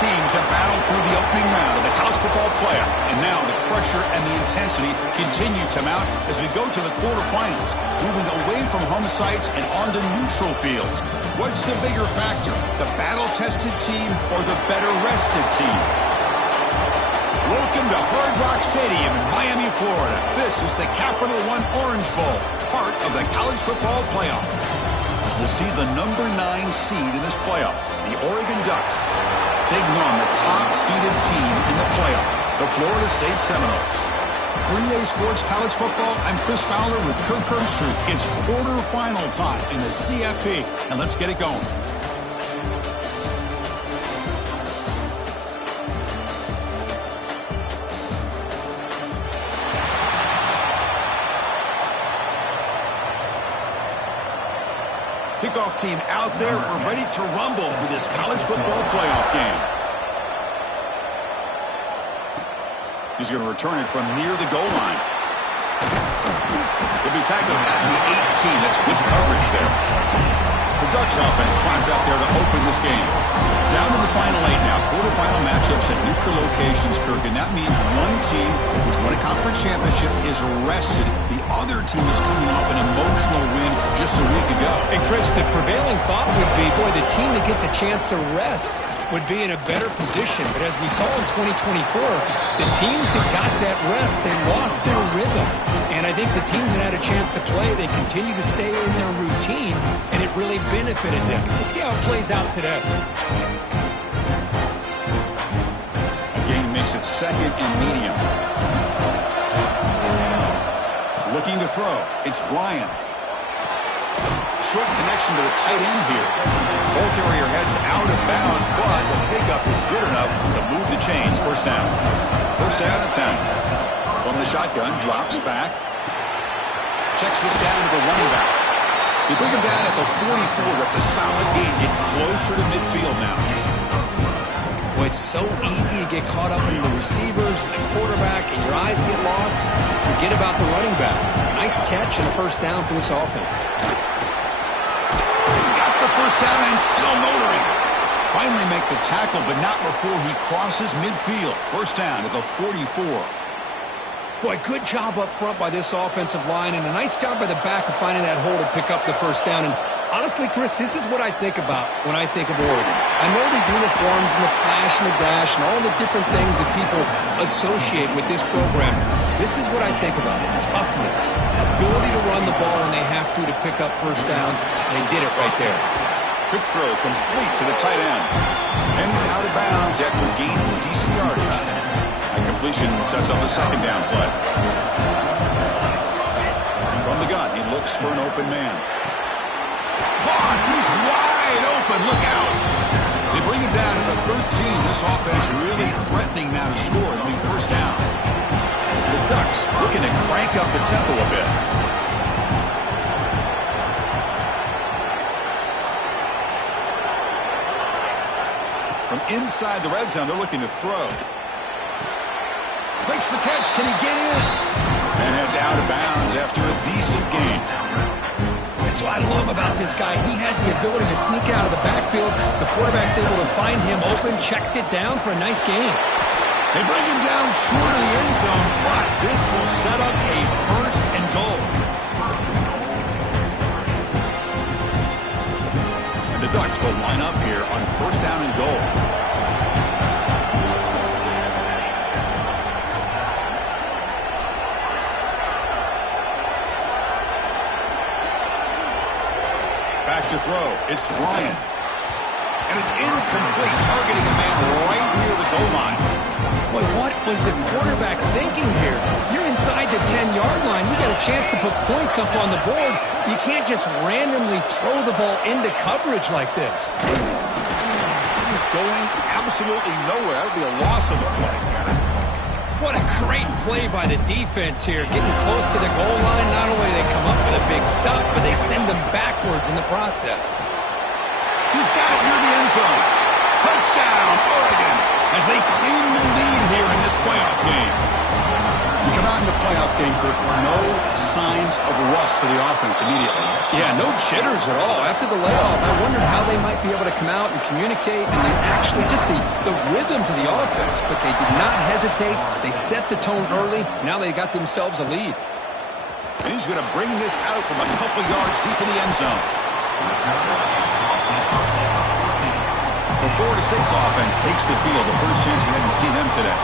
teams have battled through the opening round of the college football playoff, and now the pressure and the intensity continue to mount as we go to the quarterfinals, moving away from home sites and onto neutral fields. What's the bigger factor, the battle-tested team or the better-rested team? Welcome to Hard Rock Stadium in Miami, Florida. This is the Capital One Orange Bowl, part of the college football playoff. We'll see the number 9 seed in this playoff, the Oregon Ducks, taking on the top-seeded team in the playoff, the Florida State Seminoles. 3A Sports College Football, I'm Chris Fowler with Kirk Herbstreit. It's quarterfinal time in the CFP, and let's get it going. Kickoff team out there. We're ready to rumble for this college football playoff game. He's going to return it from near the goal line. He'll be tackled at the 18. That's good coverage there. The Ducks offense tries out there to open this game. Down to the final 8 now. Quarterfinal matchups at neutral locations, Kirk, and that means one team which won a conference championship is rested. The other team is coming off an emotional win just a week ago. And Chris, the prevailing thought would be, boy, the team that gets a chance to rest would be in a better position. But as we saw in 2024, the teams that got that rest, they lost their rhythm. And I think the teams that had a chance to play, they continue to stay in their routine, and it really benefited them. Let's see how it plays out today. Again, makes it second and medium. Looking to throw. It's Bryant. Short connection to the tight end here. Ball carrier heads out of bounds, but the pickup is good enough to move the chains. First down. First down and 10. From the shotgun, drops back. Checks this down to the running back. They bring him down at the 44. That's a solid gain. Get closer to midfield now. Well, it's so easy to get caught up in the receivers and the quarterback, and your eyes get lost. Forget about the running back. Nice catch and a first down for this offense. Got the first down and still motoring. Finally make the tackle, but not before he crosses midfield. First down at the 44. Boy, good job up front by this offensive line, and a nice job by the back of finding that hole to pick up the first down. And honestly, Chris, this is what I think about when I think of Oregon. I know the uniforms and the flash and the dash and all the different things that people associate with this program. This is what I think about it. Toughness, ability to run the ball when they have to pick up first downs, and they did it right there. Quick throw complete to the tight end. Ends out of bounds after gaining decent yardage. A completion sets up a second down play. From the gun, he looks for an open man. Caught! He's wide open. Look out! They bring him down at the 13. This offense really threatening now to score. It'll be first down. The Ducks looking to crank up the tempo a bit. From inside the red zone, they're looking to throw. Makes the catch. Can he get in? And heads out of bounds after a decent gain. That's what I love about this guy. He has the ability to sneak out of the backfield. The quarterback's able to find him open, checks it down for a nice gain. They bring him down short of the end zone, but this will set up a first and goal. And the Ducks will line up here on first down and goal. Back to throw. It's Bryant. And it's incomplete, targeting a man right near the goal line. Boy, what was the quarterback thinking here? You're inside the 10-yard line. You got a chance to put points up on the board. You can't just randomly throw the ball into coverage like this. Going absolutely nowhere. That would be a loss of the play. What a great play by the defense here. Getting close to the goal line, not only do they come up with a big stop, but they send them backwards in the process. He's got it near the end zone. Touchdown, Oregon, as they claim the lead here in this playoff game. You come out in the playoff game, Kirk, no signs of rust for the offense immediately. Yeah, no jitters at all. After the layoff, I wondered how they might be able to come out and communicate and actually just the rhythm to the offense. But they did not hesitate. They set the tone early. Now they got themselves a lead. And he's going to bring this out from a couple yards deep in the end zone. So 4-6 offense takes the field. The first chance we had to see them today.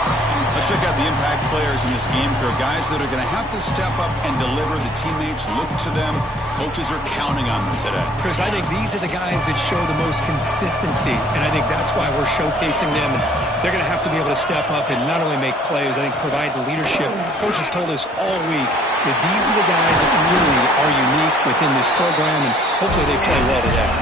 Let's check out the impact players in this game. There are guys that are going to have to step up and deliver. The teammates look to them. Coaches are counting on them today. Chris, I think these are the guys that show the most consistency, and I think that's why we're showcasing them. And they're going to have to be able to step up and not only make plays, I think provide the leadership. Coaches told us all week that these are the guys that really are unique within this program, and hopefully they play well today.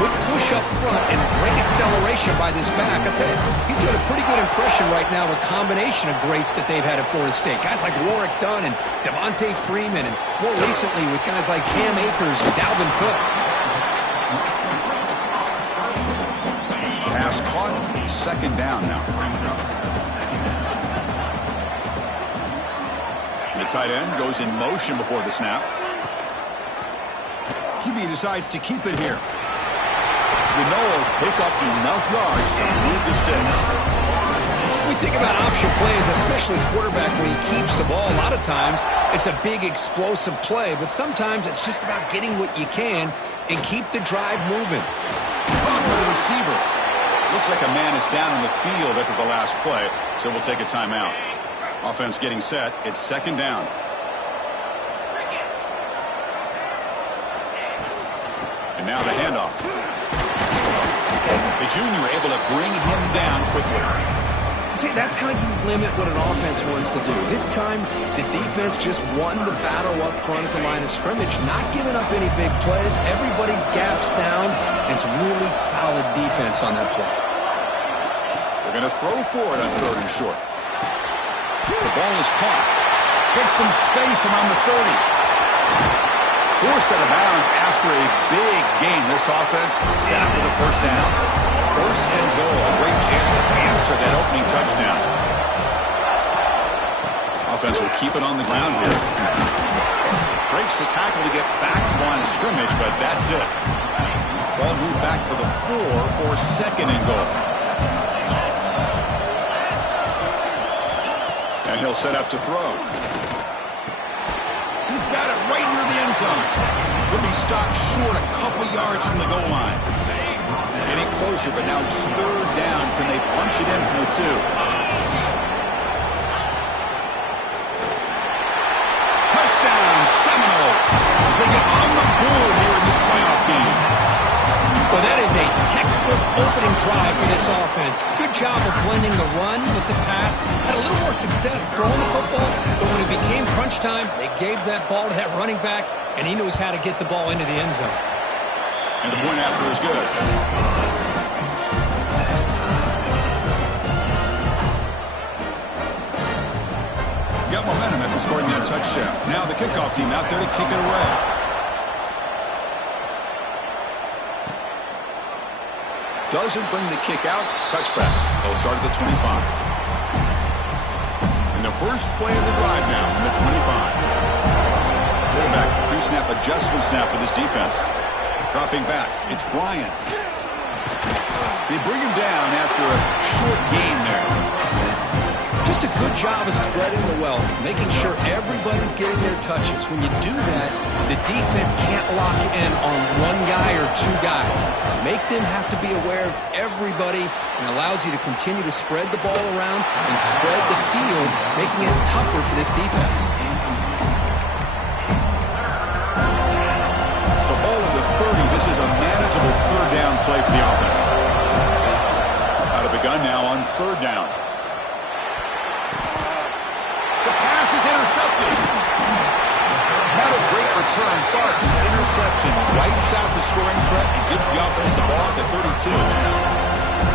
Good push up front and great acceleration by this back. I tell you, he's doing a pretty good impression right now of a combination of greats that they've had at Florida State. Guys like Warrick Dunn and Devontae Freeman, and more recently with guys like Cam Akers and Dalvin Cook. Pass caught, second down now. The tight end goes in motion before the snap. QB decides to keep it here. The Noles pick up enough yards to move the sticks. We think about option plays, especially quarterback when he keeps the ball. A lot of times it's a big explosive play, but sometimes it's just about getting what you can and keep the drive moving. Caught for the receiver. Looks like a man is down in the field after the last play, so we'll take a timeout. Offense getting set. It's second down. And now the handoff. The junior able to bring him down quickly. See, that's how you limit what an offense wants to do. This time, the defense just won the battle up front at the line of scrimmage, not giving up any big plays. Everybody's gap sound, and it's really solid defense on that play. They're going to throw for it on 3rd and short. The ball is caught. Gets some space around the 30. Forced out of bounds after a big game. This offense set up with a first down. First and goal. A great chance to answer that opening touchdown. Offense will keep it on the ground here. Breaks the tackle to get back to the line of scrimmage, but that's it. Ball moved back to the 4 for second and goal. And he'll set up to throw. He's got it right near the end zone. He'll be stopped short a couple yards from the goal line. Getting closer, but now it's 3rd down. Can they punch it in from the 2? Touchdown, Seminoles, as they get on the board here in this playoff game. Well, that is a textbook opening drive for this offense. Good job of blending the run with the pass. Had a little more success throwing the football, but when it became crunch time, they gave that ball to that running back, and he knows how to get the ball into the end zone. And the point after is good. Got momentum after scoring that touchdown. Now the kickoff team out there to kick it away. Doesn't bring the kick out. Touchback. They'll start at the 25. And the first play of the drive now from the 25. Quarterback pre-snap adjustment snap for this defense. Dropping back. It's Bryant. They bring him down after a short gain there. Just a good job of spreading the wealth, making sure everybody's getting their touches. When you do that, the defense can't lock in on one guy or 2 guys. Make them have to be aware of everybody, and allows you to continue to spread the ball around and spread the field, making it tougher for this defense. So ball at the 30. This is a manageable 3rd down play for the offense. Out of the gun now on 3rd down. Is intercepted. Not a great return, but the interception wipes out the scoring threat and gives the offense the ball at the 32.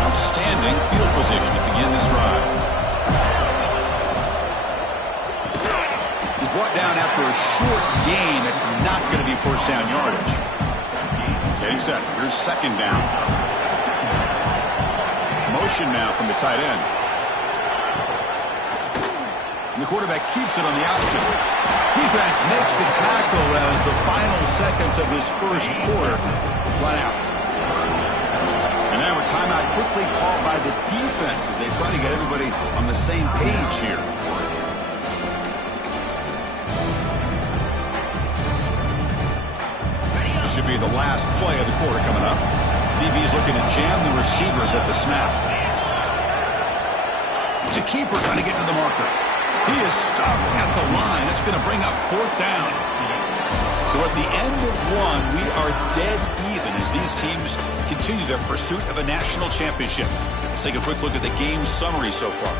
Outstanding field position to begin this drive. He's brought down after a short gain that's not going to be first down yardage. Getting set. Here's second down. Motion now from the tight end. And the quarterback keeps it on the option. Defense makes the tackle as the final seconds of this first quarter run out. And now a timeout quickly called by the defense as they try to get everybody on the same page here. This should be the last play of the quarter coming up. DB is looking to jam the receivers at the snap. It's a keeper trying to get to the marker. He is stuffed at the line. It's going to bring up 4th down. So at the end of one, we are dead even as these teams continue their pursuit of a national championship. Let's take a quick look at the game summary so far.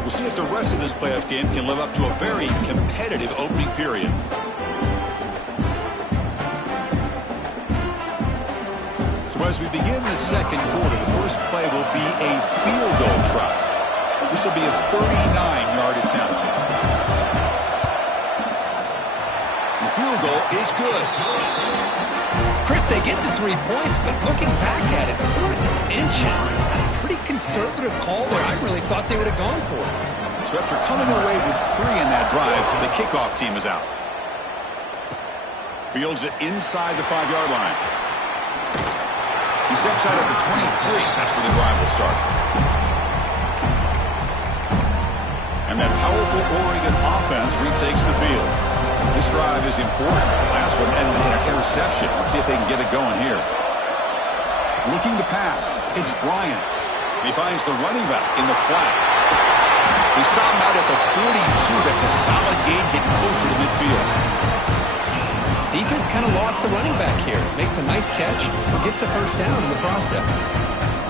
We'll see if the rest of this playoff game can live up to a very competitive opening period. As we begin the second quarter, the first play will be a field goal try. This will be a 39-yard attempt. The field goal is good. Chris, they get the 3 points, but looking back at it, 4th and inches. Pretty conservative call there. I really thought they would have gone for it. So after coming away with 3 in that drive, the kickoff team is out. Fields it inside the 5-yard line. He steps out at the 23. That's where the drive will start. And that powerful Oregon offense retakes the field. This drive is important. The last one ended in an interception. Let's see if they can get it going here. Looking to pass. It's Bryant. He finds the running back in the flat. He stopped out at the 42. That's a solid gain getting closer to midfield. Defense kind of lost the running back here. Makes a nice catch, gets the first down in the process.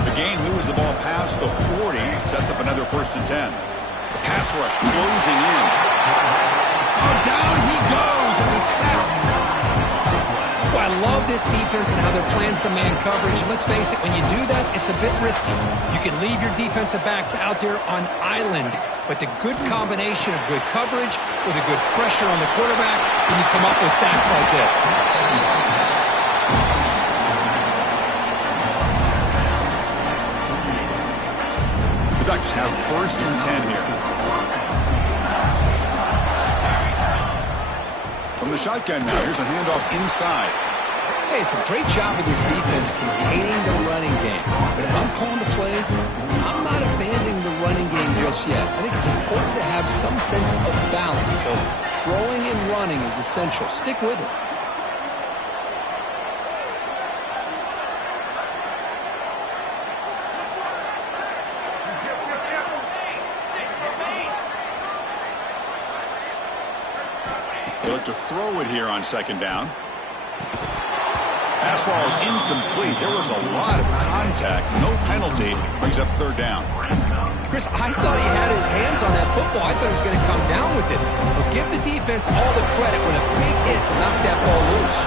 The game moves the ball past the 40, sets up another 1st and 10. The pass rush closing in. Oh, down he goes. It's a sack. Well, I love this defense and how they're playing some man coverage. And let's face it, when you do that, it's a bit risky. You can leave your defensive backs out there on islands, but the good combination of good coverage with a good pressure on the quarterback, and you come up with sacks like this. The Ducks have 1st and 10 here. From the shotgun now, here's a handoff inside. Hey, it's a great job of this defense containing the running game. But if I'm calling the plays, I'm not abandoning the running game just yet. I think it's important to have some sense of balance. So throwing and running is essential. Stick with it. They look to throw it here on 2nd down. Pass ball is incomplete. There was a lot of contact. No penalty. Brings up 3rd down. Chris, I thought he had his hands on that football. I thought he was going to come down with it. But give the defense all the credit with a big hit to knock that ball loose.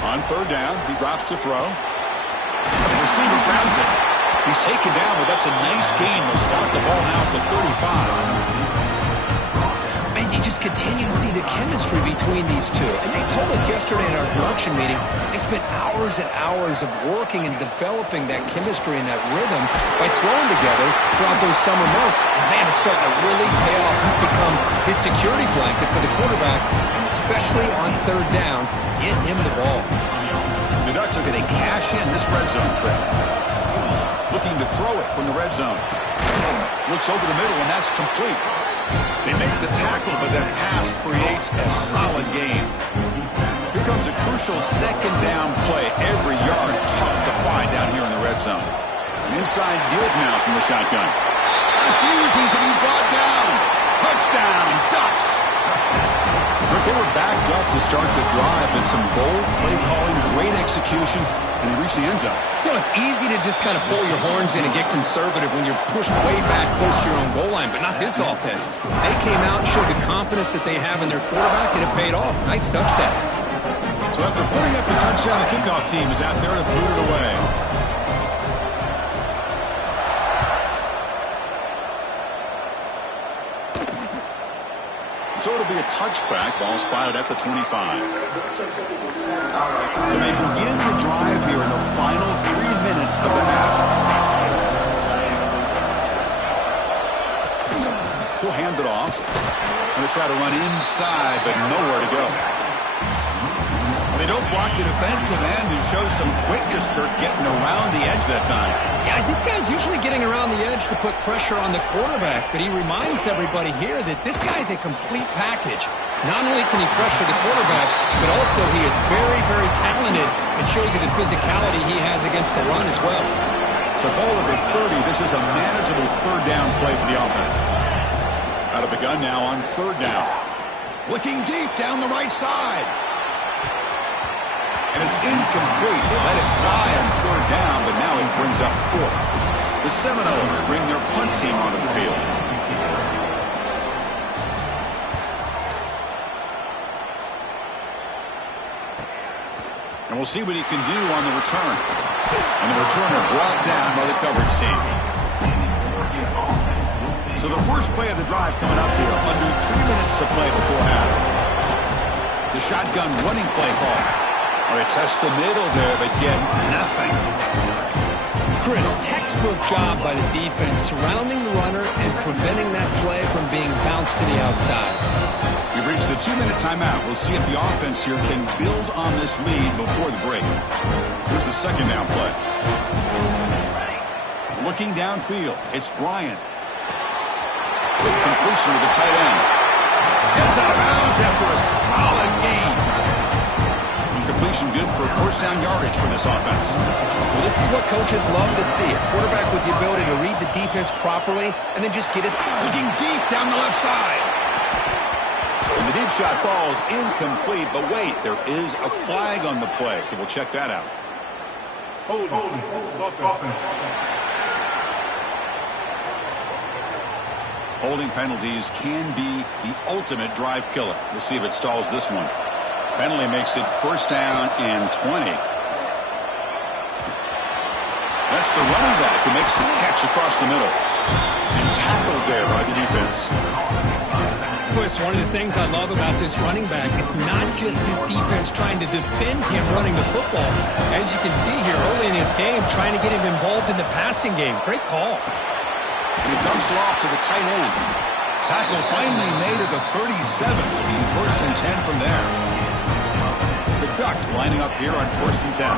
On 3rd down, he drops to throw. The receiver grabs it. He's taken down, but that's a nice gain. We'll spot the ball now at the 35. Man, you just continue to see the chemistry between these two. And they told us yesterday in our production meeting, they spent hours and hours of working and developing that chemistry and that rhythm by throwing together throughout those summer months. And man, it's starting to really pay off. He's become his security blanket for the quarterback, and especially on 3rd down, get him the ball. The Ducks are going to cash in this red zone trip. Looking to throw it from the red zone. Looks over the middle, and that's complete. They make the tackle, but that pass creates a solid gain. Here comes a crucial 2nd down play. Every yard tough to find down here in the red zone. An inside give now from the shotgun. Refusing to be brought down. Touchdown, Ducks. They were backed up to start the drive, but some bold play calling, great execution, and they reached the end zone. You know, it's easy to just kind of pull your horns in and get conservative when you're pushed way back close to your own goal line, but not this offense. They came out and showed the confidence that they have in their quarterback, and it paid off. Nice touchdown. So after putting up the touchdown, the kickoff team is out there to boot it away. So it'll be a touchback. Ball spotted at the 25. So they begin the drive here in the final 3 minutes of the half. hand it off. Going to try to run inside, but nowhere to go. They don't block the defensive end who shows some quickness, Kirk, getting around the edge that time. Yeah, this guy's usually getting around the edge to put pressure on the quarterback, but he reminds everybody here that this guy's a complete package. Not only can he pressure the quarterback, but also he is very, very talented and shows you the physicality he has against the run as well. So ball at the 30. This is a manageable third down play for the offense. Out of the gun now on third down. Looking deep down the right side. And it's incomplete. They let it fly on third down, but now it brings up fourth. The Seminoles bring their punt team onto the field. And we'll see what he can do on the return. And the returner brought down by the coverage team. So the first play of the drive coming up here. Under 3 minutes to play before half. The shotgun running play call. They test the middle there, but get nothing. Chris, textbook job by the defense surrounding the runner and preventing that play from being bounced to the outside. We've reached the 2-minute timeout. We'll see if the offense here can build on this lead before the break. Here's the second down play. Looking downfield, it's Bryant. With completion to the tight end. Gets out of bounds after a solid gain. Completion good for first down yardage for this offense. Well, this is what coaches love to see. A quarterback with the ability to read the defense properly and then just get it. Looking deep down the left side. And the deep shot falls incomplete, but wait, there is a flag on the play, so we'll check that out. Holding penalties can be the ultimate drive killer. We'll see if it stalls this one. Penalty makes it first down and 20. That's the running back who makes the catch across the middle. And tackled there by the defense. Chris, one of the things I love about this running back, it's not just this defense trying to defend him running the football. As you can see here early in his game, trying to get him involved in the passing game. Great call. And he dumps it off to the tight end. Tackle finally made at the 37. It'll be first and 10 from there. The Ducks lining up here on first and 10.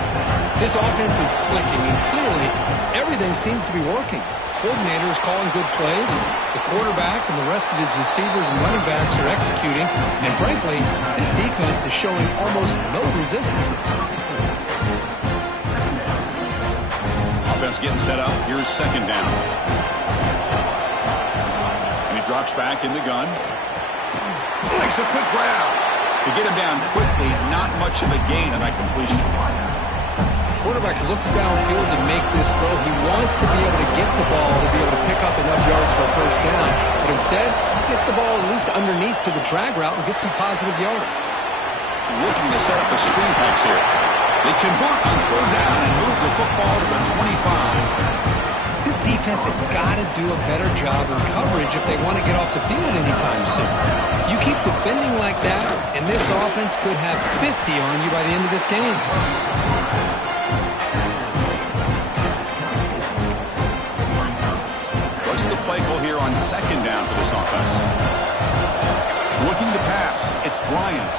This offense is clicking, and clearly everything seems to be working. The coordinator is calling good plays. The quarterback and the rest of his receivers and running backs are executing. And frankly, this defense is showing almost no resistance. Offense getting set up. Here's second down. And he drops back in the gun. Makes a quick grab. To get him down quickly, not much of a gain on that completion. Quarterback looks downfield to make this throw. He wants to be able to get the ball to be able to pick up enough yards for a first down. But instead, he gets the ball at least underneath to the drag route and gets some positive yards. Looking to set up a screen pass here. They convert on third down and move the football to the 25. This defense has got to do a better job in coverage if they want to get off the field anytime soon. You keep defending like that, and this offense could have 50 on you by the end of this game. What's the play call here on second down for this offense? Looking to pass. It's Bryant.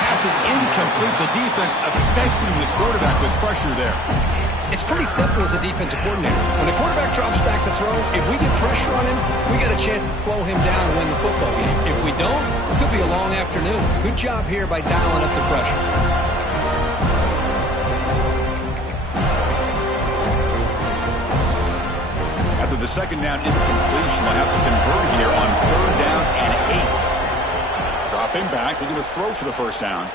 Pass is incomplete. The defense affecting the quarterback with pressure there. It's pretty simple as a defensive coordinator. When the quarterback drops back to throw, if we get pressure on him, we got a chance to slow him down and win the football game. If we don't, it could be a long afternoon. Good job here by dialing up the pressure. After the second down incompletion, they'll have to convert here on third down and 8. Dropping back, looking to throw for the first down.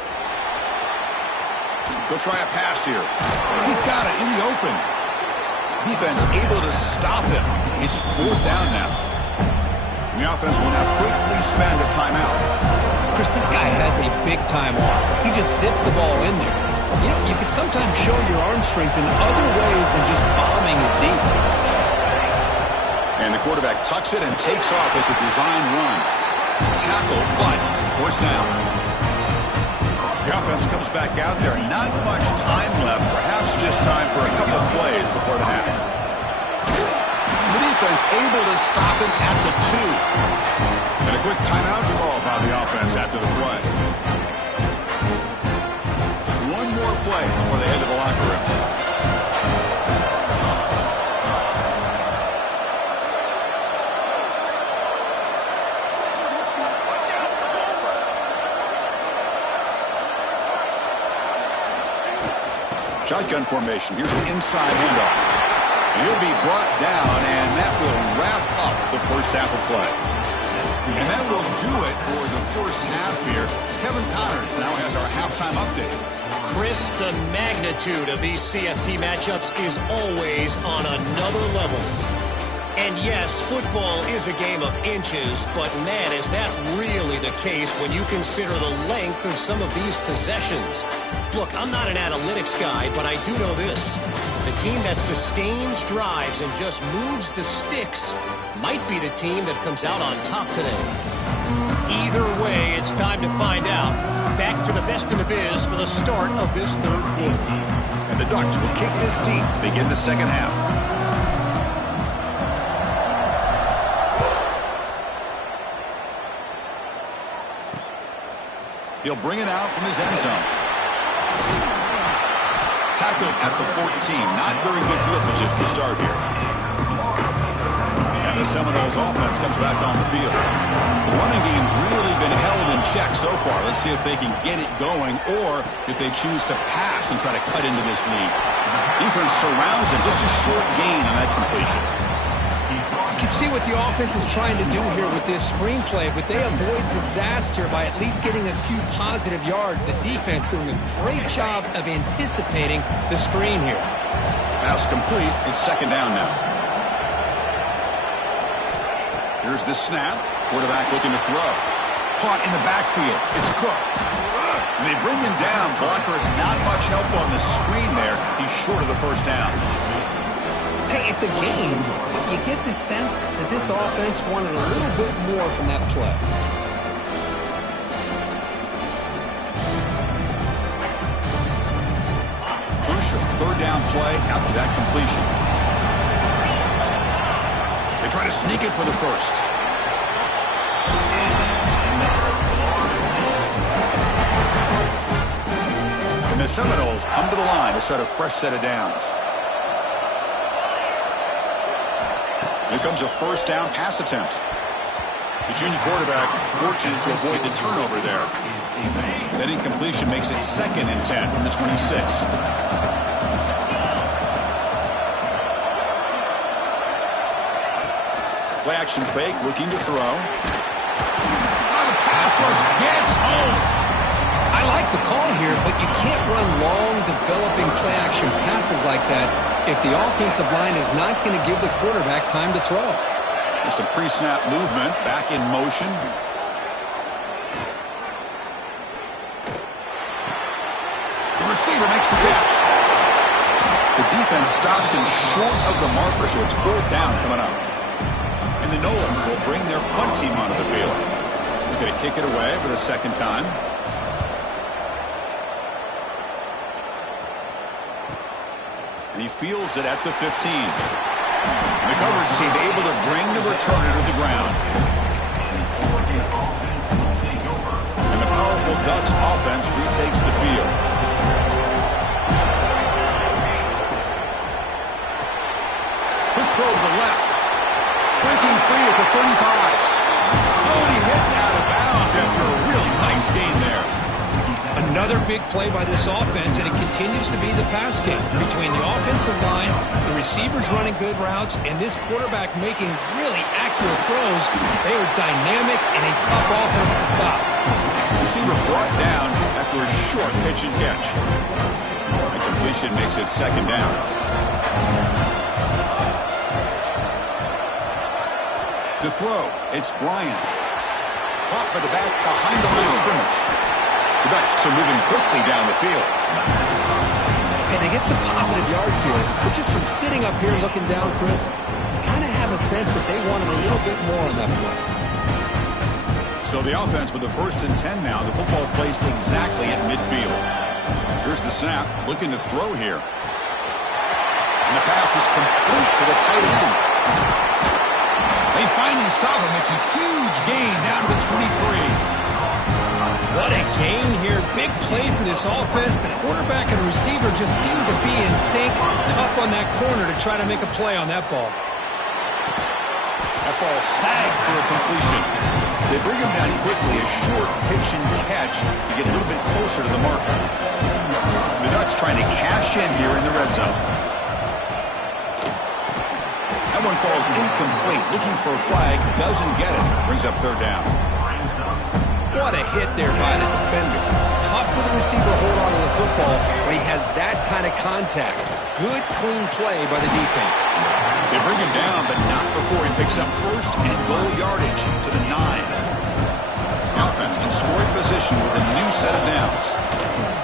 He'll try a pass here. He's got it in the open. Defense able to stop him. It's fourth down now. And the offense will now quickly spend a timeout. Chris, this guy has a big time off. He just zipped the ball in there. You know, you can sometimes show your arm strength in other ways than just bombing it deep. And the quarterback tucks it and takes off as a design run. Tackle, but first down. The offense comes back out there. Not much time left. Perhaps just time for a couple of plays before the half. The defense is able to stop him at the 2. And a quick timeout called by the offense after the play. One more play before they head to the locker room. Shotgun formation. Here's an inside handoff. He'll be brought down, and that will wrap up the first half of play. And that will do it for the first half here. Kevin Connors now has our halftime update. Chris, the magnitude of these CFP matchups is always on another level. And yes, football is a game of inches, but man, is that really the case when you consider the length of some of these possessions. Look, I'm not an analytics guy, but I do know this. The team that sustains drives and just moves the sticks might be the team that comes out on top today. Either way, it's time to find out. Back to the best in the biz for the start of this third quarter. And the Ducks will kick this deep, begin the second half. He'll bring it out from his end zone. Tackled at the 14. Not very good field position to start here. And the Seminoles offense comes back on the field. The running game's really been held in check so far. Let's see if they can get it going or if they choose to pass and try to cut into this lead. Defense surrounds him. Just a short gain on that completion. You can see what the offense is trying to do here with this screenplay, but they avoid disaster by at least getting a few positive yards. The defense doing a great job of anticipating the screen here. Pass complete. It's second down now. Here's the snap. Quarterback looking to throw. Caught in the backfield. It's Cook. And they bring him down. Blocker has not much help on the screen there. He's short of the first down. Hey, it's a game. You get the sense that this offense wanted a little bit more from that play. Crucial third down play after that completion. They try to sneak it for the first. And the Seminoles come to the line to set a fresh set of downs. Here comes a first down pass attempt. The junior quarterback fortunate to avoid the turnover there. That incompletion makes it 2nd and 10 from the 26. Play action fake, looking to throw. The pass rush gets home. I like the call here, but you can't run long, developing play action passes like that if the offensive line is not going to give the quarterback time to throw. There's some pre-snap movement, back in motion. The receiver makes the catch. The defense stops him short of the marker, so it's 4th down coming up. And the Nolans will bring their punt team onto the field. They're going to kick it away for the second time. And he fields it at the 15. The coverage seemed able to bring the returner to the ground. And the powerful Ducks offense retakes the field. Quick throw to the left. Breaking free at the 35. Oh, and he hits out of bounds after a really nice gain there. Another big play by this offense, and it continues to be the pass game between the offensive line, the receivers running good routes, and this quarterback making really accurate throws. They are dynamic and a tough offense to stop. Receiver brought down after a short pitch and catch. The completion makes it 2nd down. To throw, it's Bryant. Caught by the back behind the line of scrimmage. The Ducks are moving quickly down the field. And they get some positive yards here, but just from sitting up here looking down, Chris, you kind of have a sense that they wanted a little bit more on that play. So the offense with the 1st and 10 now. The football placed exactly at midfield. Here's the snap, looking to throw here. And the pass is complete to the tight end. They finally stop him. It's a huge gain down to the 23. What a gain here. Big play for this offense. The quarterback and the receiver just seem to be in sync. Tough on that corner to try to make a play on that ball. That ball snagged for a completion. They bring him down quickly. A short pitch and catch to get a little bit closer to the marker. The Ducks trying to cash in here in the red zone. That one falls incomplete. Looking for a flag. Doesn't get it. Brings up third down. What a hit there by the defender. Tough for the receiver to hold on to the football when he has that kind of contact. Good, clean play by the defense. They bring him down, but not before he picks up first and goal yardage to the 9. The offense in scoring position with a new set of downs.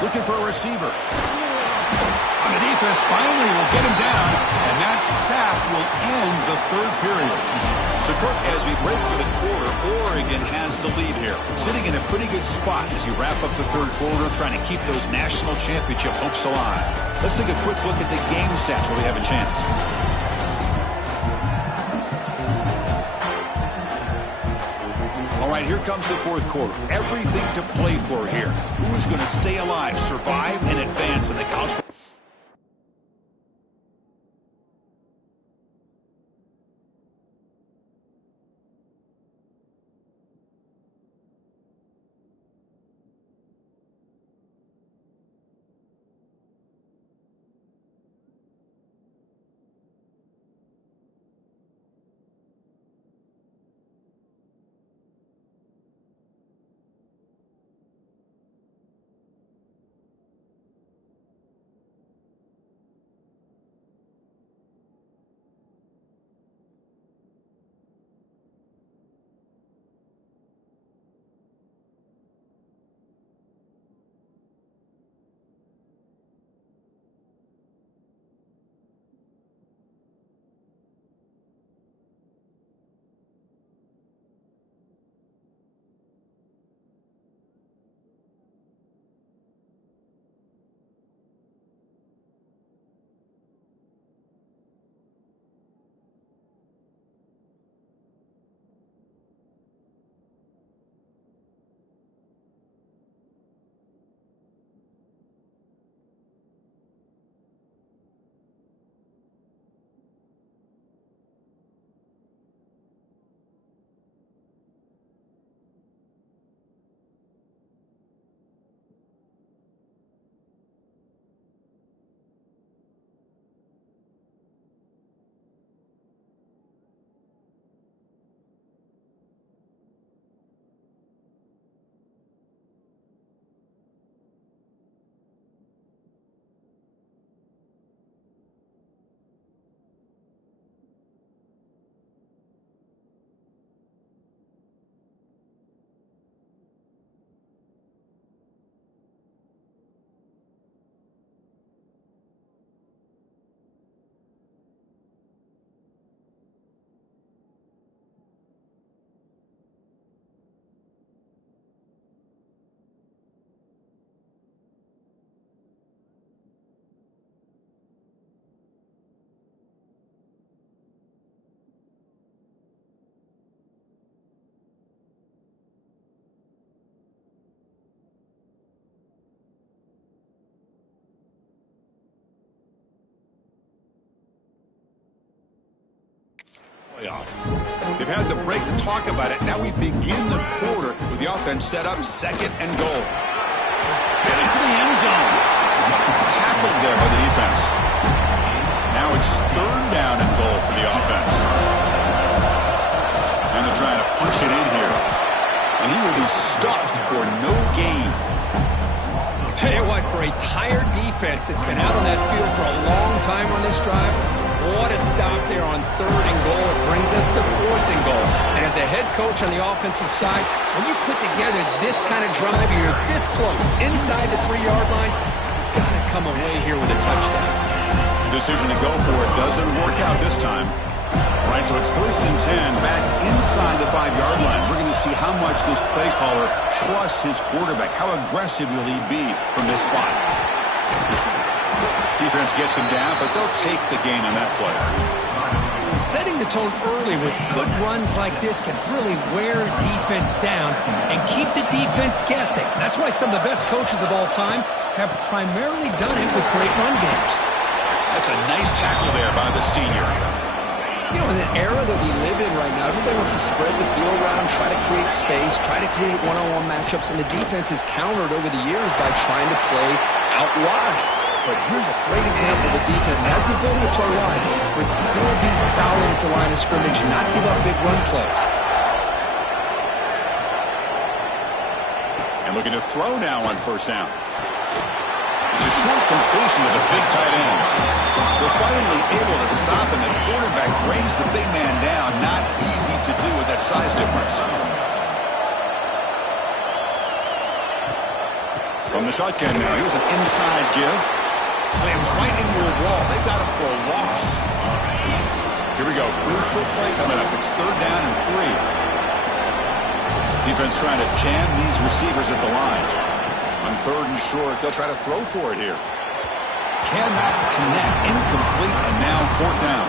Looking for a receiver. On the defense, finally will get him down, and that sack will end the third period. So, Kirk, as we break for the quarter, Oregon has the lead here, sitting in a pretty good spot as you wrap up the third quarter, trying to keep those national championship hopes alive. Let's take a quick look at the game stats where we have a chance. All right, here comes the fourth quarter. Everything to play for here. Who is going to stay alive, survive, and advance in the college football? They've had the break to talk about it. Now we begin the quarter with the offense set up, second and goal. Heading for the end zone. Tackled there by the defense. Now it's third down and goal for the offense. And they're trying to punch it in here. And he will be stuffed for no gain. Tell you what, for a tired defense that's been out on that field for a long time on this drive, what a stop there on third and goal. It brings us to fourth and goal. And as a head coach on the offensive side, when you put together this kind of drive, you're this close, inside the 3-yard line, you've got to come away here with a touchdown. The decision to go for it doesn't work out this time. All right, so it's first and 10 back inside the 5-yard line. We're going to see how much this play caller trusts his quarterback. How aggressive will he be from this spot? Defense gets him down, but they'll take the gain on that play. Setting the tone early with good runs like this can really wear defense down and keep the defense guessing. That's why some of the best coaches of all time have primarily done it with great run games. That's a nice tackle there by the senior. You know, in the era that we live in right now, everybody wants to spread the field around, try to create space, try to create one-on-one matchups, and the defense is countered over the years by trying to play out wide. But here's a great example. The defense has the ability to play wide, but still be solid at the line of scrimmage and not give up big run plays. And looking to throw now on first down. It's a short completion to the big tight end. They're finally able to stop, and the quarterback brings the big man down. Not easy to do with that size difference. From the shotgun now, here's an inside give. Slams right into a wall. They've got him for a loss. Here we go. Crucial play coming up. It's 3rd down and 3. Defense trying to jam these receivers at the line. On 3rd and short, they'll try to throw for it here. Cannot connect. Incomplete, and now 4th down.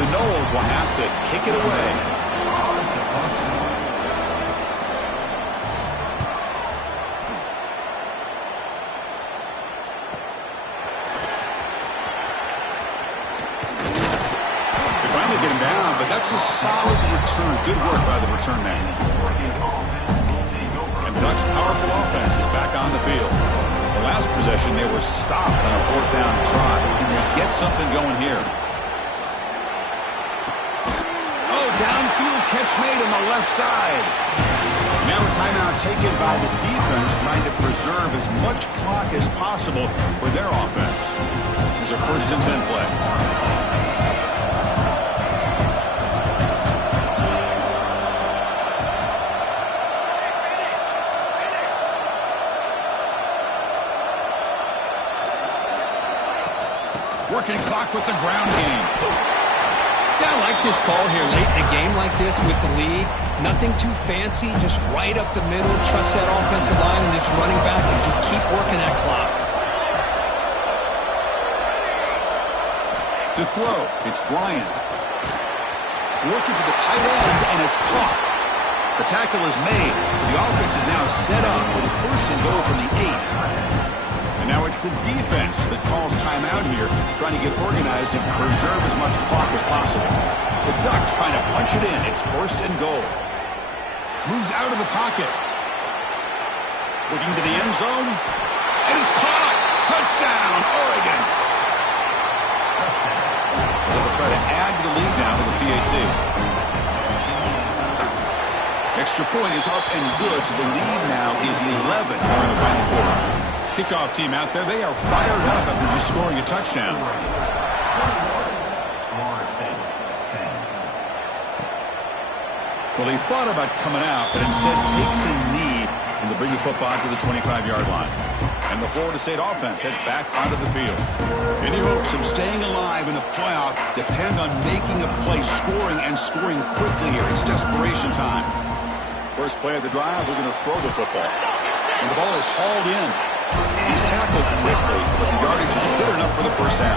The Noles will have to kick it away. Get him down, but that's a solid return. Good work by the return man. And the Ducks' powerful offense is back on the field. The last possession, they were stopped on a 4th down try. Can they get something going here? Oh, downfield catch made on the left side. Now a timeout taken by the defense, trying to preserve as much clock as possible for their offense. There's a 1st and 10 play. Working clock with the ground game. Yeah, I like this call here late in the game like this with the lead. Nothing too fancy, just right up the middle. Trust that offensive line and just running back and just keep working that clock. To throw, it's Bryant. Working for the tight end, and it's caught. The tackle is made. The offense is now set up with a 1st and goal from the 8. And now it's the defense that calls timeout here, trying to get organized and preserve as much clock as possible. The Ducks trying to punch it in. It's 1st and goal. Moves out of the pocket. Looking to the end zone. And it's caught. Touchdown, Oregon. They'll try to add to the lead now with the PAT. Extra point is up and good, so the lead now is 11 here in the final quarter. Kickoff team out there, they are fired up after just scoring a touchdown. Well, he thought about coming out, but instead takes a knee and to bring the football to the 25-yard line. And the Florida State offense heads back onto the field. Any hopes of staying alive in the playoff depend on making a play, scoring, and scoring quickly here. It's desperation time. First play of the drive, we're going to throw the football. And the ball is hauled in. He's tackled quickly, but the yardage is good enough for the 1st down.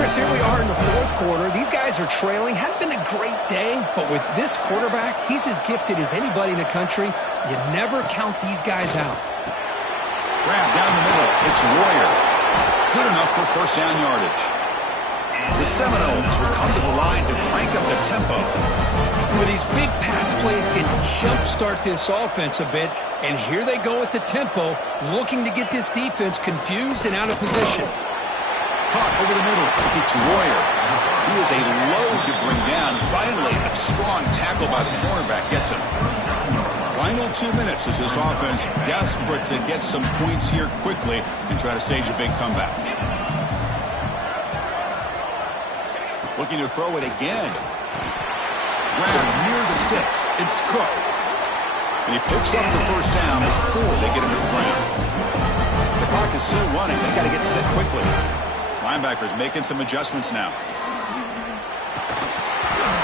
Chris, here we are in the 4th quarter. These guys are trailing. Hadn't been a great day, but with this quarterback, he's as gifted as anybody in the country. You never count these guys out. Grab down the middle. It's Royer. Good enough for 1st down yardage. The Seminoles will come to the line to crank up the tempo. With these big pass plays can jumpstart this offense a bit, and here they go at the tempo, looking to get this defense confused and out of position. Caught over the middle. It's Royer. He is a load to bring down. Finally, a strong tackle by the cornerback gets him. Final 2 minutes as this offense desperate to get some points here quickly and try to stage a big comeback. Looking to throw it again. Grab near the sticks. It's Cook. And he picks up the 1st down before they get him to the ground. The clock is still running. They got to get set quickly. Linebackers making some adjustments now.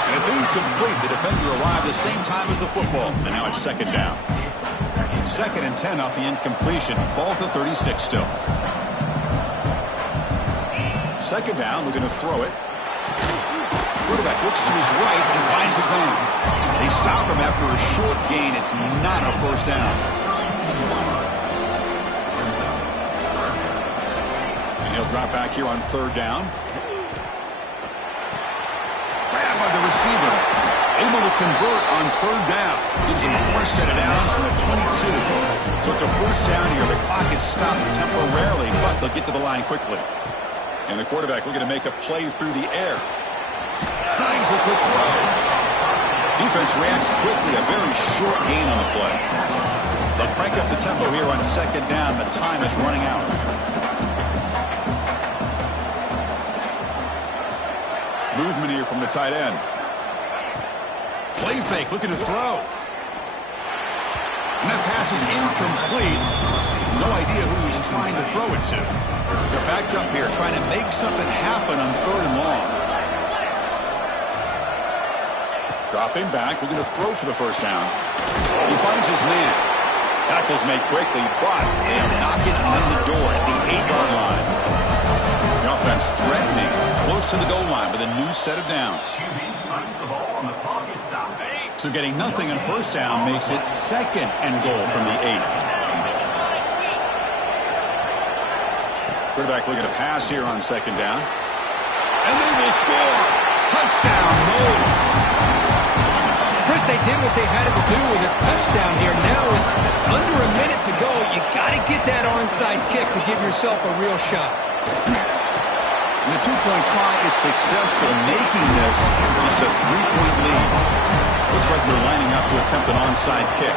And it's incomplete. The defender arrived the same time as the football. And now it's 2nd down. 2nd and 10 off the incompletion. Ball to 36 still. 2nd down. We're going to throw it. Quarterback looks to his right and finds his man. They stop him after a short gain. It's not a first down. And he'll drop back here on third down. Grabbed by the receiver. Able to convert on third down. Gives him a fresh set of downs from the 22. So it's a first down here. The clock is stopped temporarily, but they'll get to the line quickly. And the quarterback looking to make a play through the air. Slides the quick throw. Defense reacts quickly. A very short gain on the play. They'll crank up the tempo here on second down. The time is running out. Movement here from the tight end. Play fake, looking to throw. And that pass is incomplete. No idea who he's trying to throw it to. They're backed up here, trying to make something happen on third and long. Dropping back, looking to throw for the first down. He finds his man. Tackle's made quickly, but they'll knock it on the door at the 8-yard line. The offense threatening, close to the goal line with a new set of downs. So getting nothing on first down makes it second and goal from the 8. Quarterback looking to pass here on second down. And they will score. Touchdown, Knowles. Chris, they did what they had to do with his touchdown here. Now with under a minute to go, you got to get that onside kick to give yourself a real shot. And the two-point try is successful, making this just a 3-point lead. Looks like they're lining up to attempt an onside kick.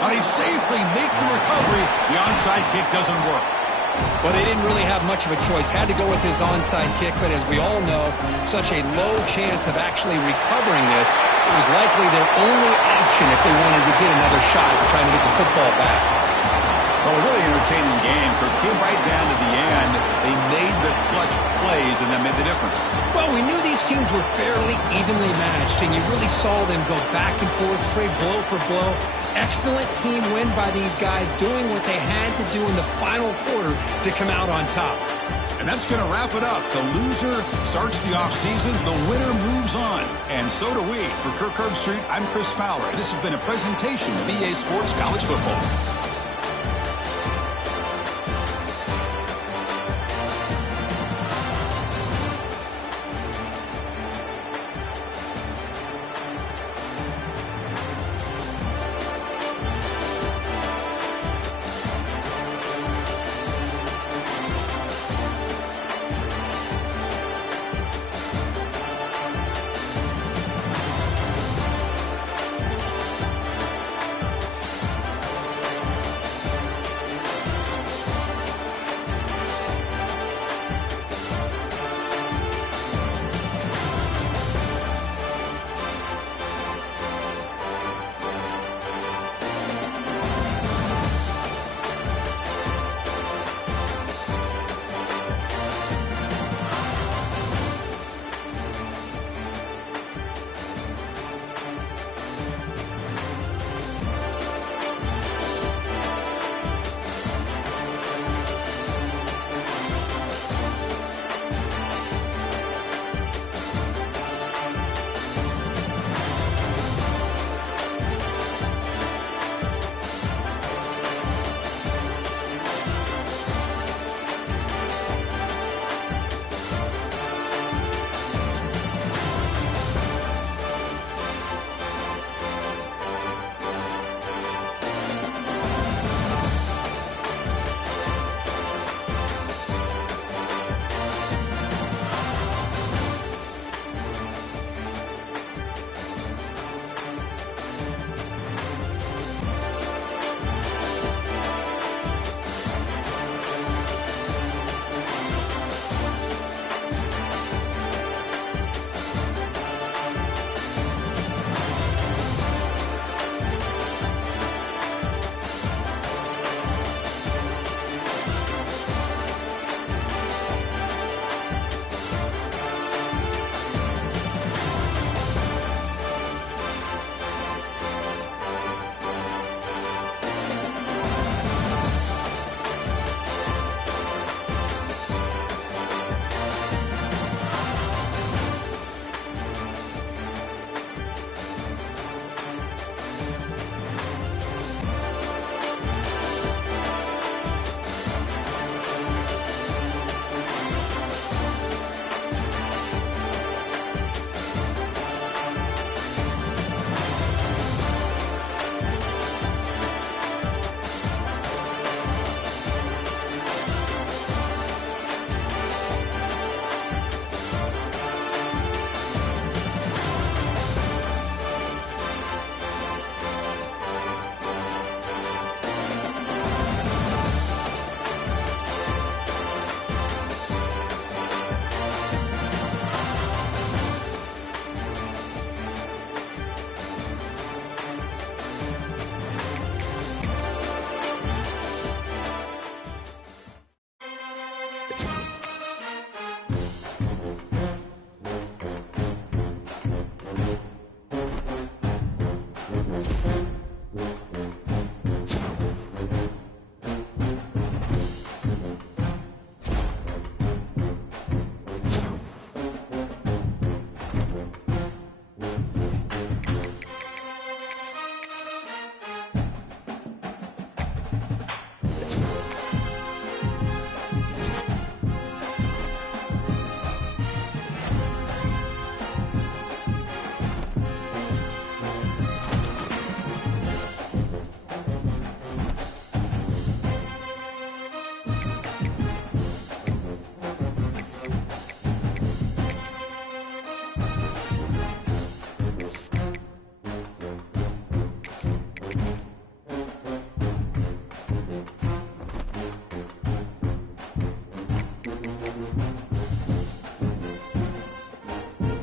Now they safely make the recovery. The onside kick doesn't work. Well, they didn't really have much of a choice. Had to go with his onside kick, but as we all know, such a low chance of actually recovering this. It was likely their only option if they wanted to get another shot at trying to get the football back. Well, a really entertaining game. Came right down to the end. They made the clutch plays, and that made the difference. Well, we knew these teams were fairly evenly matched, and you really saw them go back and forth, trade blow for blow. Excellent team win by these guys, doing what they had to do in the final quarter to come out on top. And that's going to wrap it up. The loser starts the offseason. The winner moves on. And so do we. For Kirk Herbstreit, I'm Chris Fowler. This has been a presentation of EA Sports College Football.